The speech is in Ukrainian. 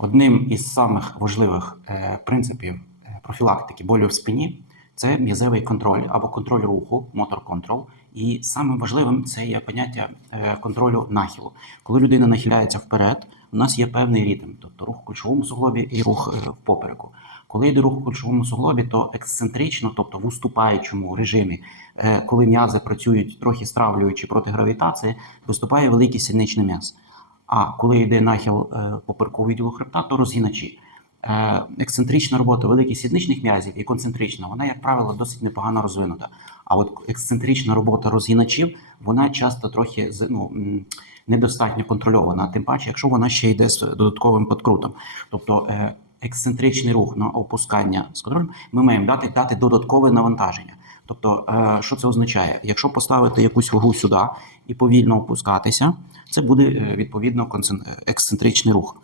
Одним із самих важливих е, принципів е, профілактики болю в спині це м'язевий контроль або контроль руху, мотор контрол. І самим важливим це є поняття е, контролю нахилу. Коли людина нахиляється вперед, у нас є певний ритм, тобто рух в кульшовому суглобі і рух в попереку. Коли йде рух в кульшовому суглобі, то ексцентрично, тобто в уступаючому режимі, коли м'язи працюють трохи стравлюючи проти гравітації, виступає великий сідничний м'яз. А коли йде нахил е, поперекового відділу хребта, то розгиначі. Е, Ексцентрична робота великих сідничних м'язів і концентрична, вона, як правило, досить непогано розвинута. А от ексцентрична робота розгиначів, вона часто трохи ну, недостатньо контрольована, тим паче, якщо вона ще йде з додатковим підкрутом. Тобто е, ексцентричний рух на опускання з контролем, ми маємо дати, дати додаткове навантаження. Тобто, е, що це означає? Якщо поставити якусь вагу сюди і повільно опускатися, це буде е, відповідно концентр ексцентричний рух.